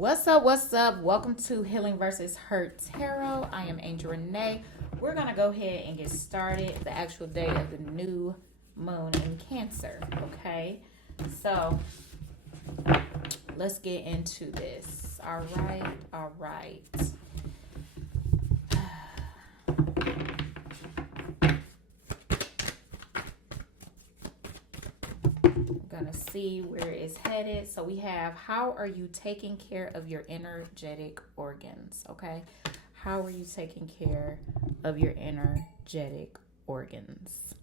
What's up? What's up? Welcome to Healing versus Hurt Tarot. I am Angel Renee. We're going to go ahead and get started. The actual day of the new moon in Cancer. Okay. So let's get into this. All right. All right. Gonna see where it's headed. So we have, how are you taking care of your energetic organs? Okay, how are you taking care of your energetic organs?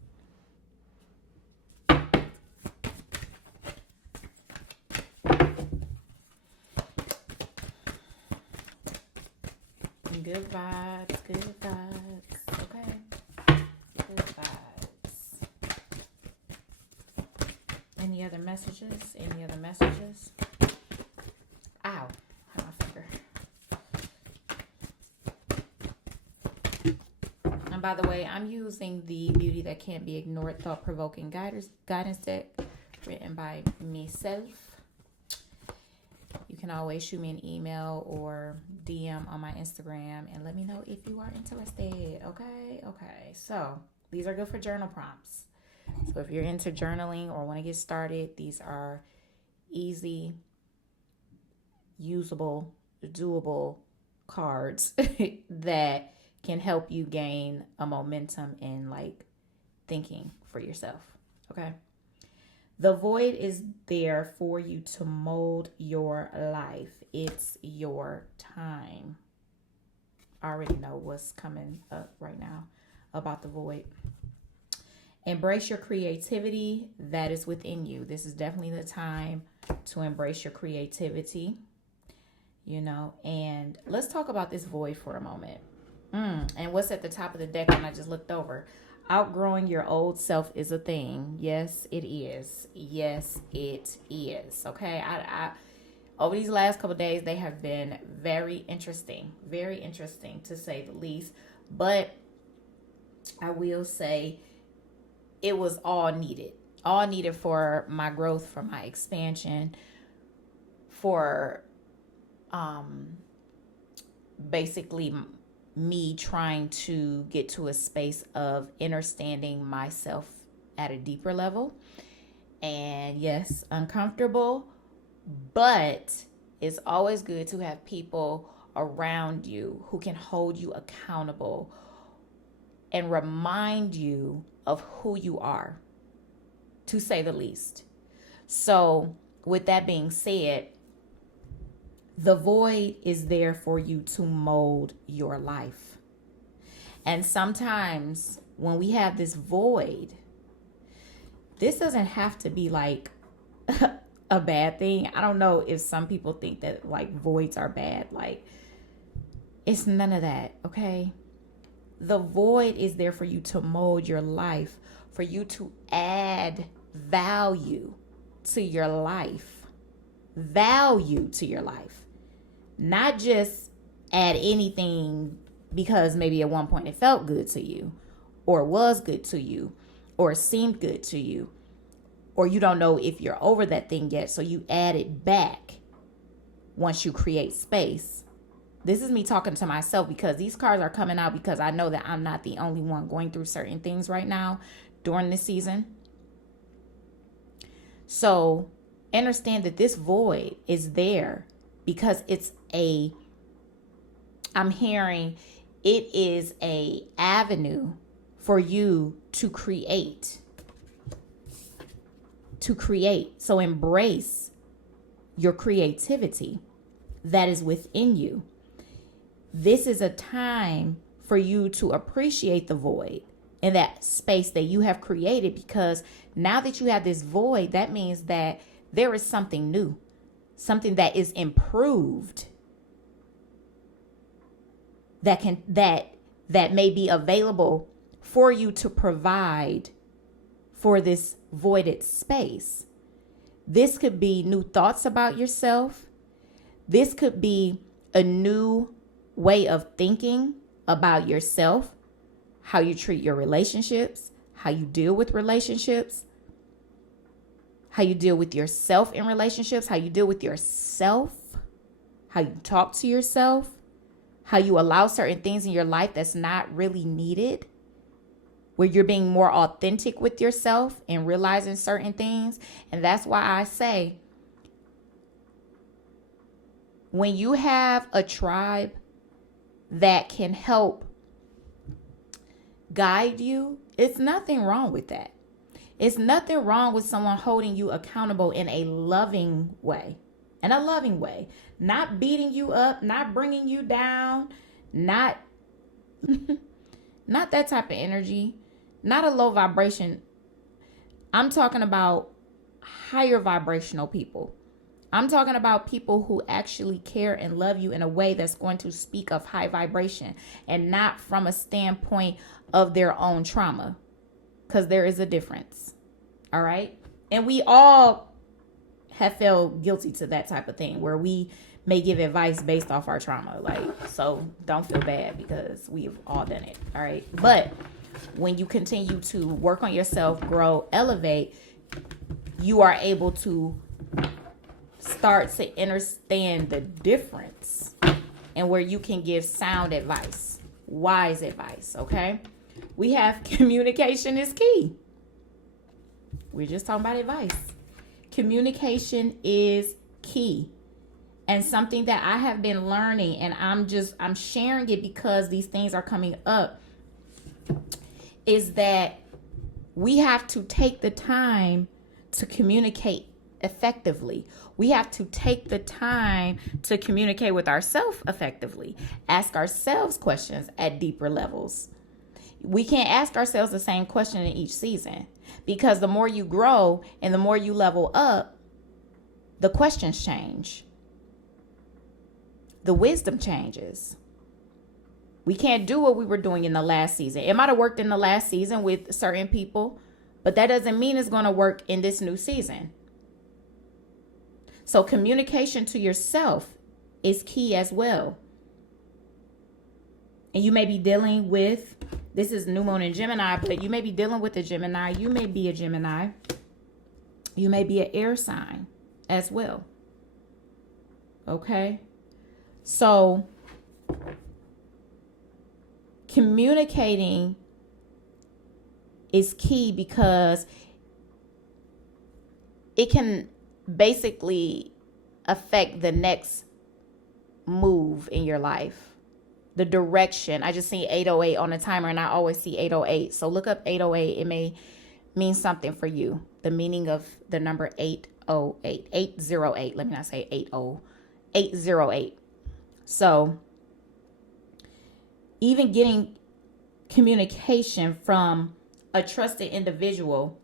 Good vibes, good vibes. Okay, good vibes. Any other messages? Any other messages? Ow, hit my finger. And by the way, I'm using the Beauty That Can't Be Ignored Thought-Provoking Guidance Deck written by myself. You can always shoot me an email or DM on my Instagram and let me know if you are interested. Okay. So these are good for journal prompts. So if you're into journaling or want to get started, these are easy, usable, doable cards that can help you gain a momentum in like thinking for yourself. Okay. The void is there for you to mold your life. It's your time. I already know what's coming up right now about the void. Embrace your creativity that is within you. This is definitely the time to embrace your creativity, and let's talk about this void for a moment. And what's at the top of the deck when I just looked over? Outgrowing your old self is a thing. Yes, it is. Yes, it is. Okay. I over these last couple of days, they have been very interesting to say the least. But I will say, it was all needed for my growth, for my expansion, for basically me trying to get to a space of understanding myself at a deeper level. And yes, uncomfortable, but it's always good to have people around you who can hold you accountable and remind you of who you are, to say the least. So with that being said, the void is there for you to mold your life. And sometimes when we have this void, this doesn't have to be like a bad thing. I don't know if some people think that like voids are bad. Like, it's none of that, okay? The void is there for you to mold your life, for you to add value to your life. Value to your life. Not just add anything because maybe at one point it felt good to you, or was good to you, or seemed good to you, or you don't know if you're over that thing yet, so you add it back once you create space. This is me talking to myself because these cards are coming out because I know that I'm not the only one going through certain things right now during this season. So understand that this void is there because I'm hearing it is a avenue for you to create. So embrace your creativity that is within you. This is a time for you to appreciate the void and that space that you have created, because now that you have this void, that means that there is something new, something that is improved, that may be available for you to provide for this voided space. This could be new thoughts about yourself. This could be a new way of thinking about yourself, how you treat your relationships, how you deal with relationships, how you deal with yourself in relationships, how you deal with yourself, how you talk to yourself, how you allow certain things in your life that's not really needed, where you're being more authentic with yourself and realizing certain things. And that's why I say, when you have a tribe that can help guide you, it's nothing wrong with that. It's nothing wrong with someone holding you accountable in a loving way. In a loving way. Not beating you up, not bringing you down, not not that type of energy, not a low vibration. I'm talking about higher vibrational people. I'm talking about people who actually care and love you in a way that's going to speak of high vibration and not from a standpoint of their own trauma, because there is a difference. All right. And we all have felt guilty to that type of thing where we may give advice based off our trauma. So don't feel bad because we've all done it. All right. But when you continue to work on yourself, grow, elevate, you are able to start to understand the difference and where you can give sound advice, wise advice. Okay. We have communication is key. We're just talking about advice. Communication is key. And something that I have been learning, and I'm sharing it because these things are coming up, is that we have to take the time to communicate effectively. We have to take the time to communicate with ourselves effectively. Ask ourselves questions at deeper levels. We can't ask ourselves the same question in each season, because the more you grow and the more you level up, the questions change. The wisdom changes. We can't do what we were doing in the last season. It might have worked in the last season with certain people, but that doesn't mean it's going to work in this new season. So communication to yourself is key as well. And you may be dealing with, this is new moon in Gemini, but you may be dealing with a Gemini. You may be a Gemini. You may be an air sign as well. Okay? So communicating is key because it can basically affect the next move in your life, the direction. I just see 808 on the timer and I always see 808. So look up 808. It may mean something for you. The meaning of the number 808, 808. Let me not say 80, 808. So even getting communication from a trusted individual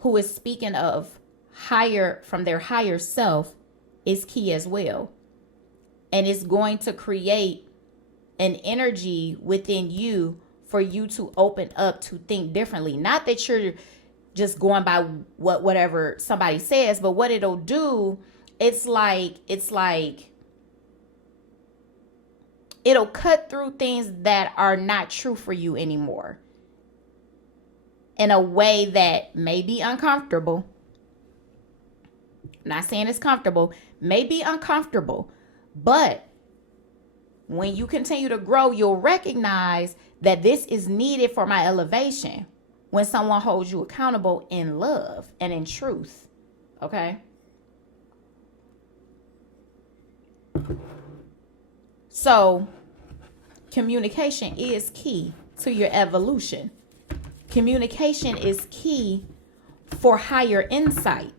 who is speaking of higher, from their higher self, is key as well. And it's going to create an energy within you for you to open up to think differently. Not that you're just going by whatever somebody says, but what it'll do, it's like it'll cut through things that are not true for you anymore in a way that may be uncomfortable. I'm not saying it's comfortable, may be uncomfortable, but when you continue to grow, you'll recognize that this is needed for my elevation when someone holds you accountable in love and in truth. Okay? So, communication is key to your evolution. Communication is key for higher insight.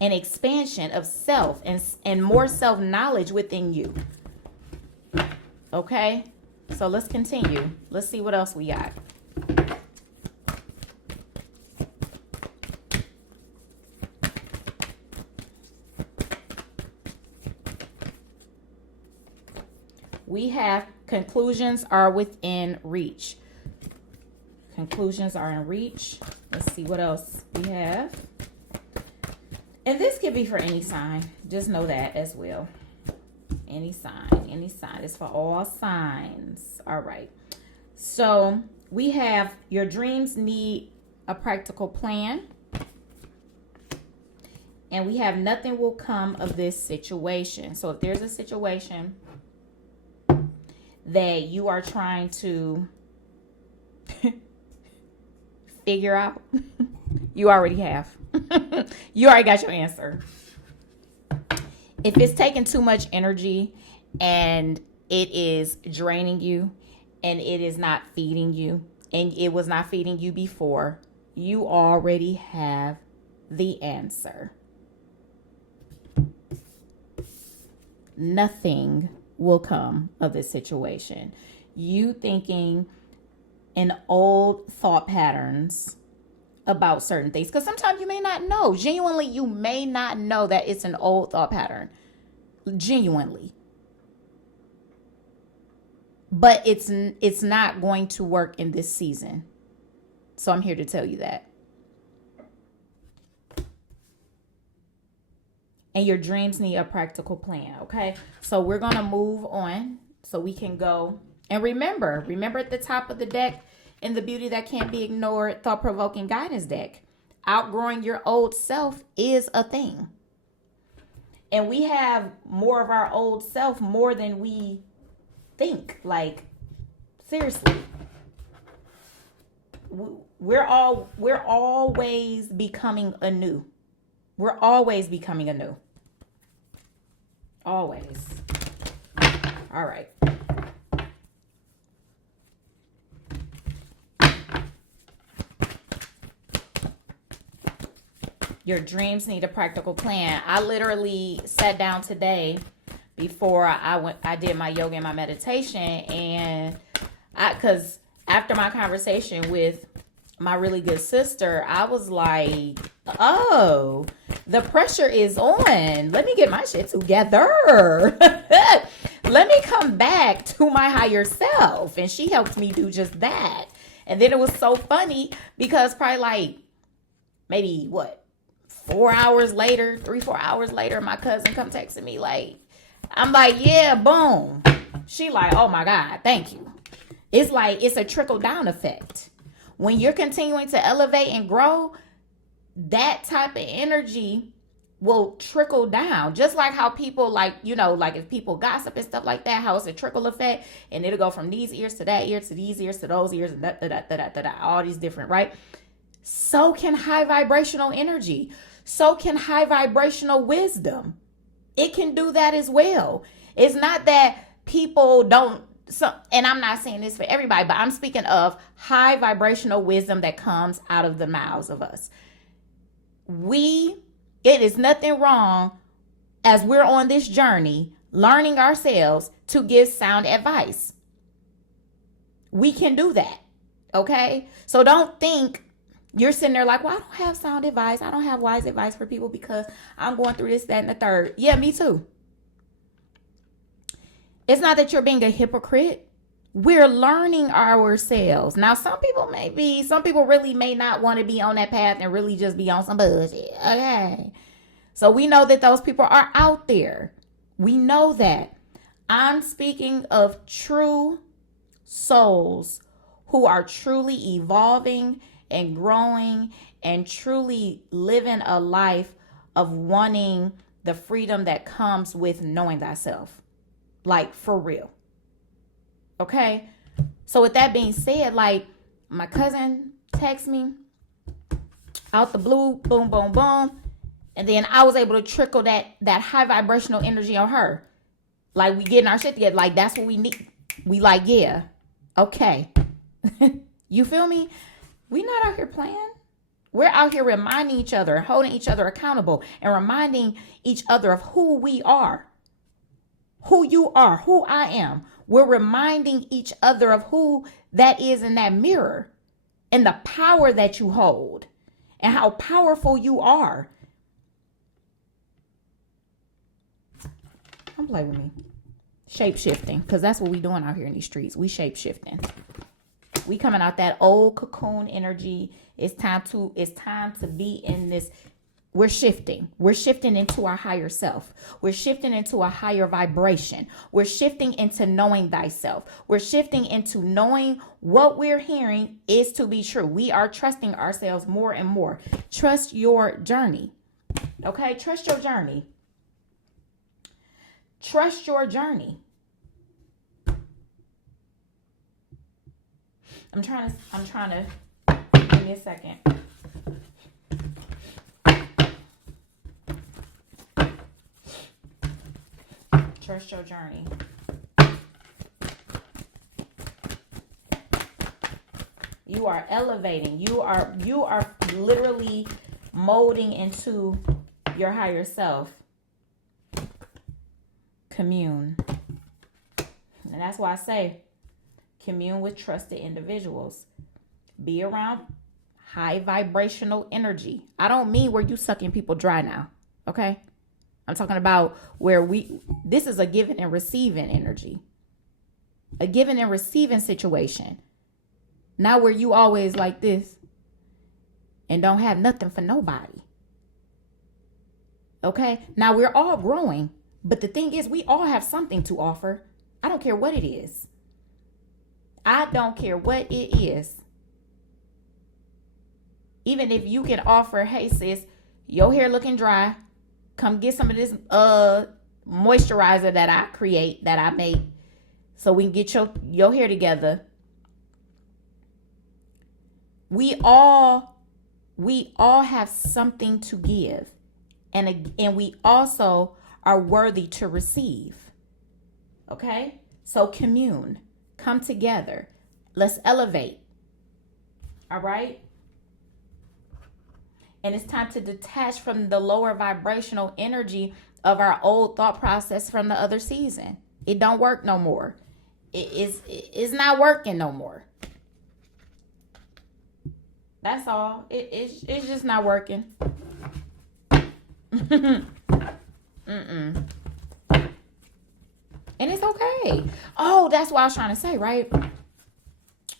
And expansion of self and more self-knowledge within you. Okay? So let's continue. Let's see what else we got. We have conclusions are within reach. Conclusions are in reach. Let's see what else we have. And this could be for any sign. Just know that as well. Any sign. It's for all signs. All right. So we have your dreams need a practical plan. And we have nothing will come of this situation. So if there's a situation that you are trying to figure out, you already have. You already got your answer. If it's taking too much energy and it is draining you and it is not feeding you and it was not feeding you before, you already have the answer. Nothing will come of this situation. You thinking in old thought patterns about certain things, because sometimes you may not know. Genuinely, you may not know that it's an old thought pattern. Genuinely. But it's not going to work in this season. So I'm here to tell you that. And your dreams need a practical plan, okay? So we're going to move on so we can go. And remember at the top of the deck, in the Beauty That Can't Be Ignored Thought-Provoking Guidance deck, outgrowing your old self is a thing. And we have more of our old self more than we think. Like, seriously. We're always becoming anew. We're always becoming anew. Always. All right. Your dreams need a practical plan. I literally sat down today before I did my yoga and my meditation, and because after my conversation with my really good sister, I was like, oh, the pressure is on. Let me get my shit together. Let me come back to my higher self. And she helped me do just that. And then it was so funny because probably like maybe 4 hours later, 3-4 hours later, my cousin come texting me like, I'm like, yeah, boom. She like, oh my God, thank you. It's like, it's a trickle down effect. When you're continuing to elevate and grow, that type of energy will trickle down. Just like how people like if people gossip and stuff like that, how it's a trickle effect and it'll go from these ears to that ear to these ears to those ears and all these different, right? So can high vibrational energy. So can high vibrational wisdom. It can do that as well. It's not that people don't, and I'm not saying this for everybody, but I'm speaking of high vibrational wisdom that comes out of the mouths of us. It is nothing wrong as we're on this journey, learning ourselves to give sound advice. We can do that. Okay? So don't think you're sitting there like, well, I don't have sound advice. I don't have wise advice for people because I'm going through this, that, and the third. Yeah, me too. It's not that you're being a hypocrite. We're learning ourselves. Now, some people really may not want to be on that path and really just be on some bullshit. Okay. So we know that those people are out there. We know that. I'm speaking of true souls who are truly evolving and growing and truly living a life of wanting the freedom that comes with knowing thyself. Like, for real. Okay? So with that being said, like, my cousin texted me out the blue, boom, boom, boom. And then I was able to trickle that high vibrational energy on her. Like, we getting our shit together. Like, that's what we need. We like, yeah. Okay. You feel me? We not out here playing. We're out here reminding each other, holding each other accountable, and reminding each other of who we are. Who you are, who I am. We're reminding each other of who that is in that mirror and the power that you hold and how powerful you are. Don't play with me. Shape shifting, because that's what we doing out here in these streets. We shape shifting. We coming out that old cocoon energy. It's time to be in this. We're shifting. We're shifting into our higher self. We're shifting into a higher vibration. We're shifting into knowing thyself. We're shifting into knowing what we're hearing is to be true. We are trusting ourselves more and more. Trust your journey. Okay, trust your journey. Trust your journey. I'm trying to give me a second. Trust your journey. You are elevating. You are literally molding into your higher self. Commune. And that's why I say commune with trusted individuals. Be around high vibrational energy. I don't mean where you sucking people dry now. Okay? I'm talking about where this is a giving and receiving energy. A giving and receiving situation. Not where you always like this and don't have nothing for nobody. Okay? Now we're all growing, but the thing is we all have something to offer. I don't care what it is. I don't care what it is. Even if you can offer, hey sis, your hair looking dry, come get some of this moisturizer that I make, so we can get your hair together. We all have something to give, and we also are worthy to receive. Okay? So commune, come together. Let's elevate. All right? And it's time to detach from the lower vibrational energy of our old thought process from the other season. It don't work no more. It's not working no more. That's all. It's just not working. And it's okay. Oh, that's what I was trying to say, right?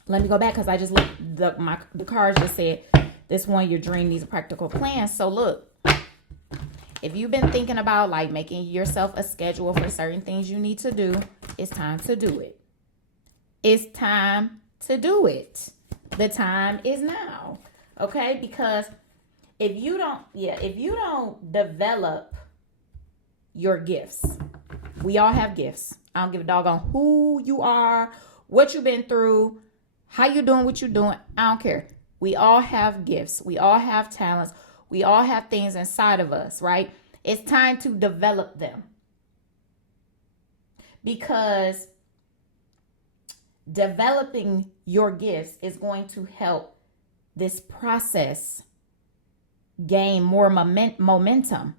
Let me go back because I just looked. The cards just said, this one, your dream needs a practical plan. So look, if you've been thinking about like making yourself a schedule for certain things you need to do, it's time to do it. It's time to do it. The time is now. Okay? Because if you don't develop your gifts, we all have gifts. I don't give a doggone who you are, what you've been through, how you doing what you're doing. I don't care. We all have gifts. We all have talents. We all have things inside of us, right? It's time to develop them. Because developing your gifts is going to help this process gain more momentum.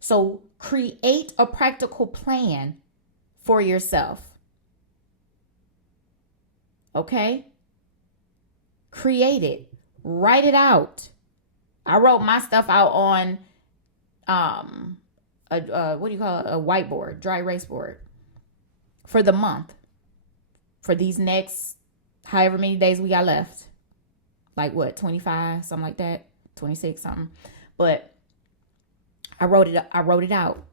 So create a practical plan for yourself. Okay? Create it. Write it out. I wrote my stuff out on a whiteboard, dry erase board for the month. For these next however many days we got left. Like what, 25, something like that, 26 something. But I wrote it out.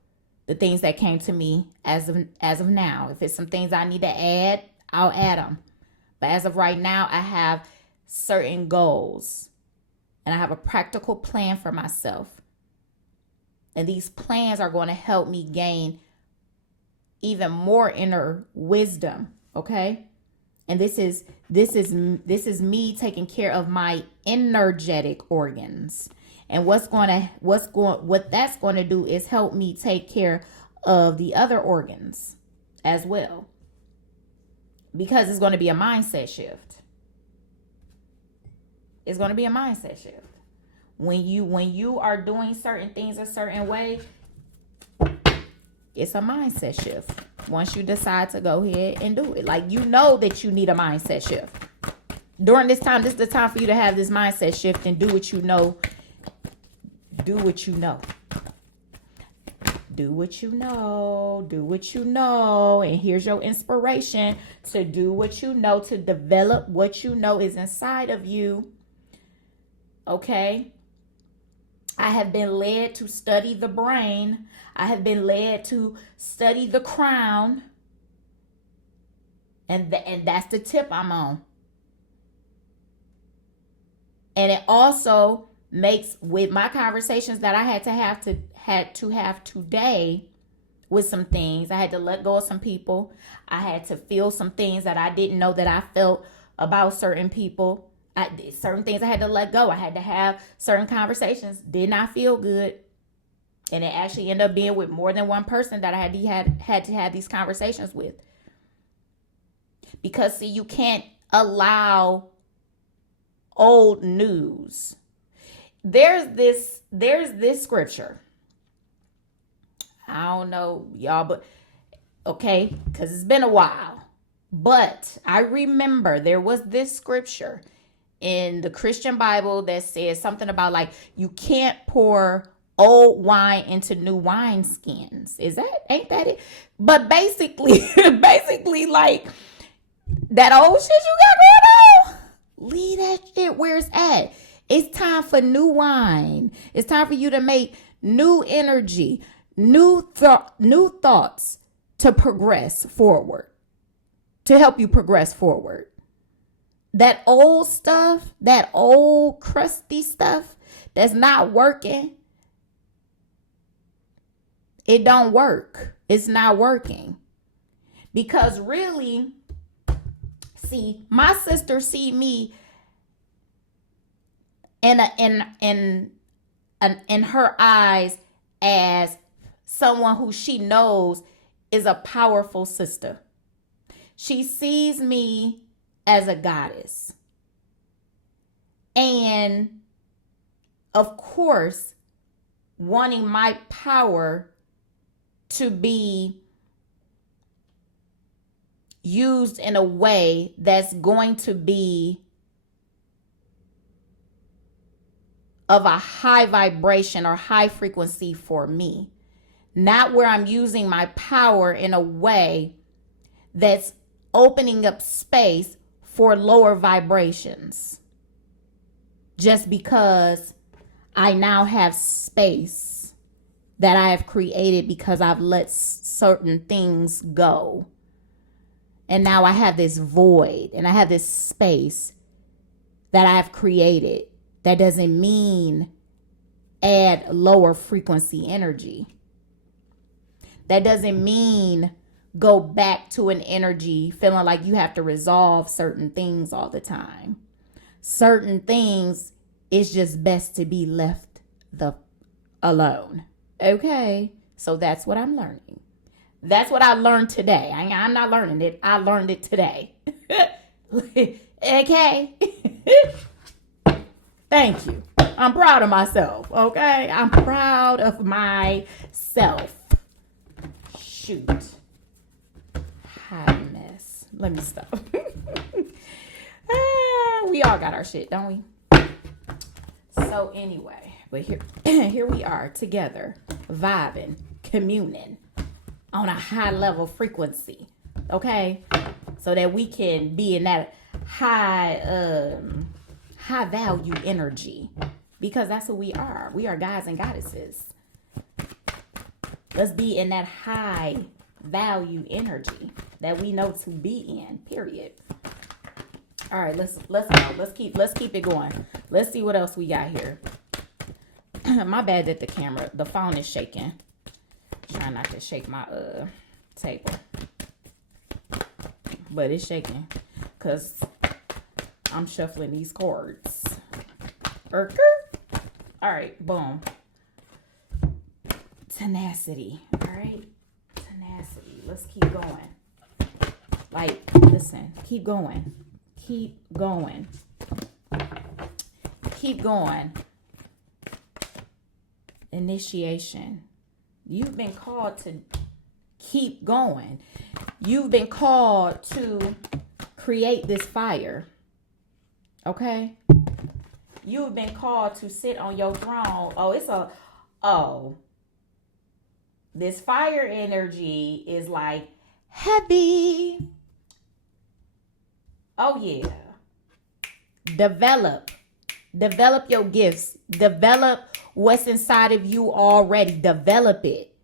The things that came to me as of now. If it's some things I need to add, I'll add them. But as of right now, I have certain goals. And I have a practical plan for myself. And these plans are going to help me gain even more inner wisdom. Okay? And this is me taking care of my energetic organs. And what that's going to do is help me take care of the other organs as well. Because it's going to be a mindset shift. It's going to be a mindset shift. When you are doing certain things a certain way, it's a mindset shift. Once you decide to go ahead and do it. Like, you know that you need a mindset shift. During this time, this is the time for you to have this mindset shift and do what you know. Do what you know. Do what you know. Do what you know. And here's your inspiration to do what you know, to develop what you know is inside of you. Okay? I have been led to study the brain. I have been led to study the crown. And that's the tip I'm on. And it also makes with my conversations that I had to have today with some things. I had to let go of some people. I had to feel some things that I didn't know that I felt about certain people. Certain things I had to let go. I had to have certain conversations. Did not feel good. And it actually ended up being with more than one person that I had to have these conversations with. Because see, you can't allow old news. There's this scripture. I don't know y'all, but okay, because it's been a while. But I remember there was this scripture in the Christian Bible that says something about like you can't pour old wine into new wine skins. Ain't that it? But basically like that old shit you got going on, leave that shit where it's at. It's time for new wine. It's time for you to make new energy, new thoughts to progress forward, to help you progress forward. That old stuff, that old crusty stuff that's not working, it don't work. It's not working. Because really, see, my sister see me in her eyes as someone who she knows is a powerful sister. She sees me as a goddess. And of course, wanting my power to be used in a way that's going to be of a high vibration or high frequency for me. Not where I'm using my power in a way that's opening up space for lower vibrations. Just because I now have space that I have created because I've let certain things go. And now I have this void and I have this space that I have created. That doesn't mean add lower frequency energy. That doesn't mean go back to an energy feeling like you have to resolve certain things all the time. Certain things, it's just best to be left alone. Okay, so that's what I'm learning. That's what I learned today. I'm not learning it. I learned it today. Okay. Thank you. I'm proud of myself. Okay, I'm proud of myself. Shoot. Hot mess. Let me stop. We all got our shit, don't we? So anyway, but here we are together, vibing, communing on a high level frequency. Okay, so that we can be in that high value energy, because that's who we are. We are gods and goddesses. Let's be in that high value energy that we know to be in, period. All right, let's go. Let's keep it going. Let's see what else we got here. My bad that the phone is shaking. Trying not to shake my table. But it's shaking because I'm shuffling these chords. All right, boom. Tenacity. All right, tenacity. Let's keep going. Like, listen, keep going. Keep going. Keep going. Initiation. You've been called to keep going. You've been called to create this fire. Okay? You've been called to sit on your throne. This fire energy is like heavy. Oh yeah. Develop your gifts. Develop what's inside of you already. Develop it.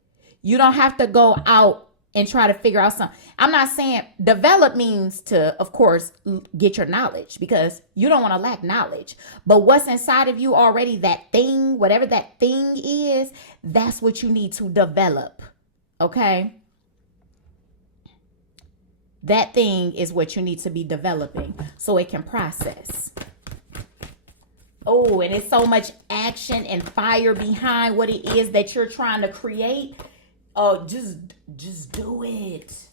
You don't have to go out and try to figure out something. I'm not saying develop means to, of course, get your knowledge, because you don't want to lack knowledge. But what's inside of you already, that thing, whatever that thing is, that's what you need to develop. Okay? That thing is what you need to be developing so it can process. Oh, and it's so much action and fire behind what it is that you're trying to create. Oh, just do it.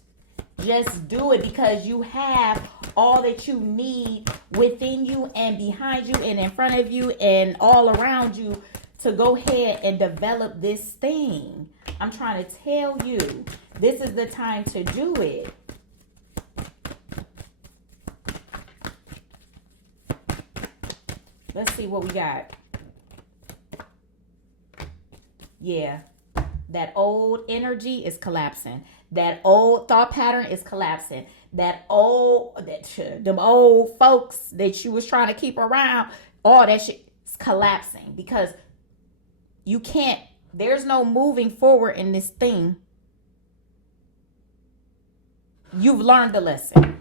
Just do it, because you have all that you need within you and behind you and in front of you and all around you to go ahead and develop this thing. I'm trying to tell you, this is the time to do it. Let's see what we got. Yeah. That old energy is collapsing. That old thought pattern is collapsing. Them old folks that you was trying to keep around, all that shit is collapsing, because you can't, there's no moving forward in this thing. You've learned the lesson.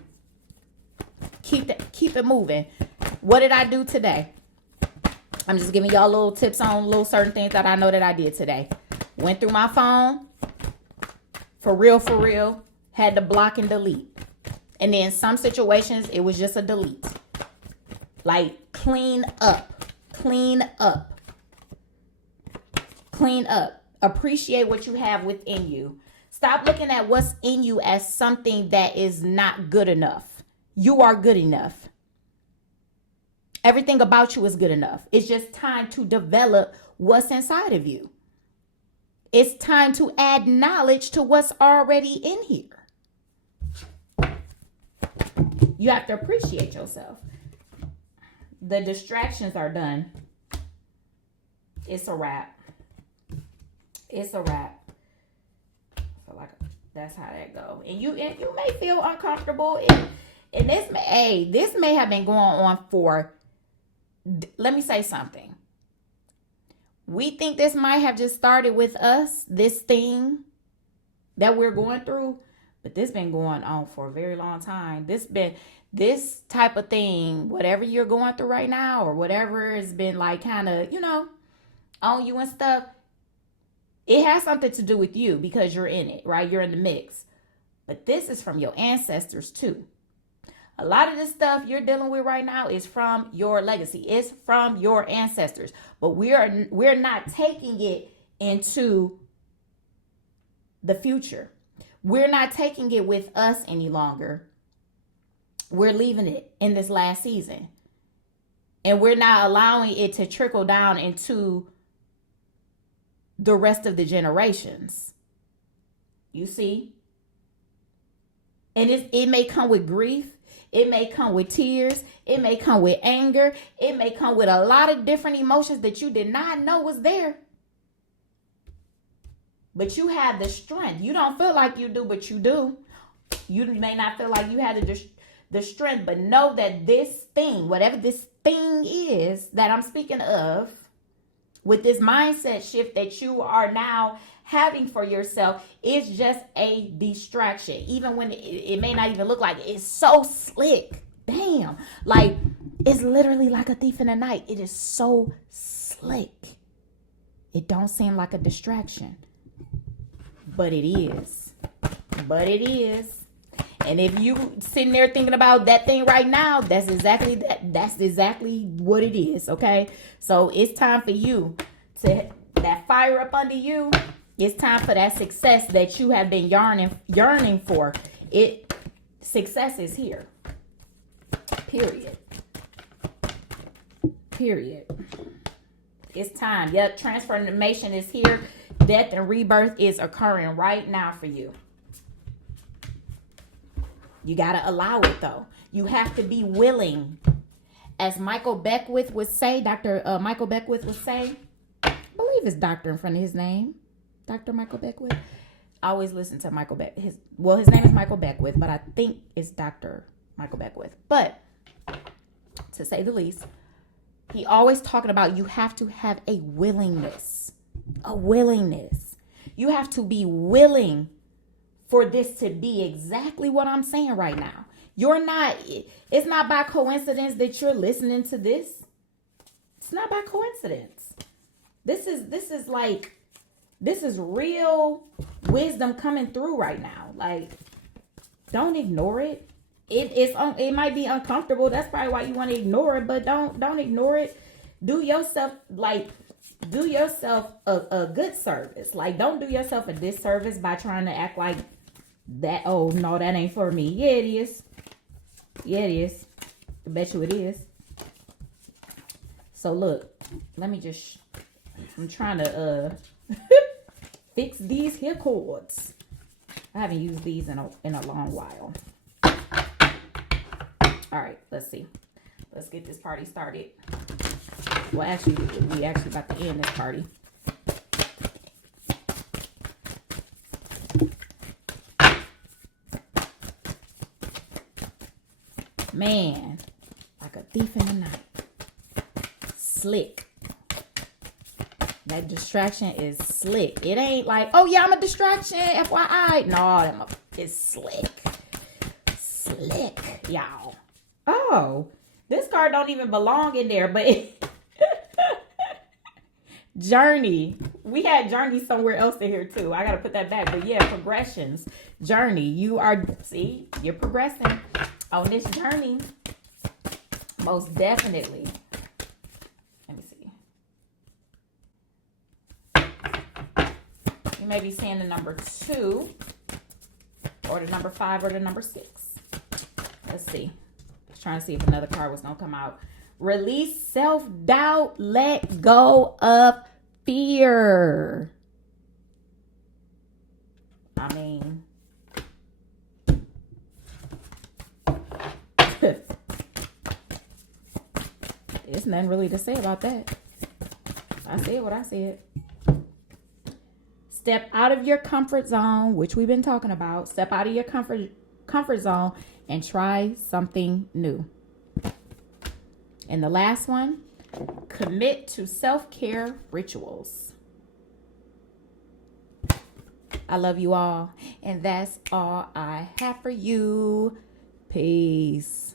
Keep it moving. What did I do today? I'm just giving y'all little tips on little certain things that I know that I did today. Went through my phone. For real. Had to block and delete. And then some situations, it was just a delete. Like, clean up. Appreciate what you have within you. Stop looking at what's in you as something that is not good enough. You are good enough. Everything about you is good enough. It's just time to develop what's inside of you. It's time to add knowledge to what's already in here. You have to appreciate yourself. The distractions are done. It's a wrap. I feel like that's how that goes. And you may feel uncomfortable. And this may have been going on for, let me say something. We think this might have just started with us, this thing that we're going through, but this been going on for a very long time. This type of thing, whatever you're going through right now, or whatever has been like kind of, on you and stuff, it has something to do with you because you're in it, right? You're in the mix. But this is from your ancestors too. A lot of this stuff you're dealing with right now is from your legacy. It's from your ancestors. But we're not taking it into the future. We're not taking it with us any longer. We're leaving it in this last season. And we're not allowing it to trickle down into the rest of the generations. You see? And it may come with grief. It may come with tears. It may come with anger. It may come with a lot of different emotions that you did not know was there. But you have the strength. You don't feel like you do, but you do. You may not feel like you have the strength, but know that this thing, whatever this thing is that I'm speaking of, with this mindset shift that you are now having for yourself, is just a distraction. Even when it may not even look like it. It's so slick. Damn. Like, it's literally like a thief in the night. It is so slick. It don't seem like a distraction. But it is. And if you sitting there thinking about that thing right now, that's exactly that. That's exactly what it is. Okay. So it's time for you to, that fire up under you. It's time for that success that you have been yearning for. Success is here. Period. It's time. Yep, transformation is here. Death and rebirth is occurring right now for you. You got to allow it, though. You have to be willing. As Michael Beckwith would say, Dr. Michael Beckwith would say, I believe it's doctor in front of his name. Dr. Michael Beckwith. I always listen to Michael Beckwith. His name is Michael Beckwith, but I think it's Dr. Michael Beckwith. But to say the least, he always talking about you have to have a willingness. You have to be willing for this to be exactly what I'm saying right now. It's not by coincidence that you're listening to this. It's not by coincidence. This is real wisdom coming through right now. Like, don't ignore it. It might be uncomfortable. That's probably why you want to ignore it, but don't ignore it. Do yourself a good service. Like, don't do yourself a disservice by trying to act like that. Oh no, that ain't for me. Yeah, it is. Yeah, it is. I bet you it is. So look, I'm trying to fix these here cords. I haven't used these in a long while. All right, let's see. Let's get this party started. Well, actually, we actually about to end this party. Man, like a thief in the night. Slick. That distraction is slick. It ain't like, oh yeah, I'm a distraction, FYI. No, it's slick. Slick, y'all. Oh, this card don't even belong in there, but Journey. We had Journey somewhere else in here too. I gotta put that back. But yeah, progressions. Journey. You're progressing on this journey. Most definitely. Let me see. You may be seeing the number 2 or the number 5 or the number 6. Let's see. Just trying to see if another card was gonna come out. Release self-doubt. Let go of fear. I mean, there's nothing really to say about that. I said what I said. Step out of your comfort zone, which we've been talking about. Step out of your comfort zone and try something new. And the last one, commit to self-care rituals. I love you all. And that's all I have for you. Peace.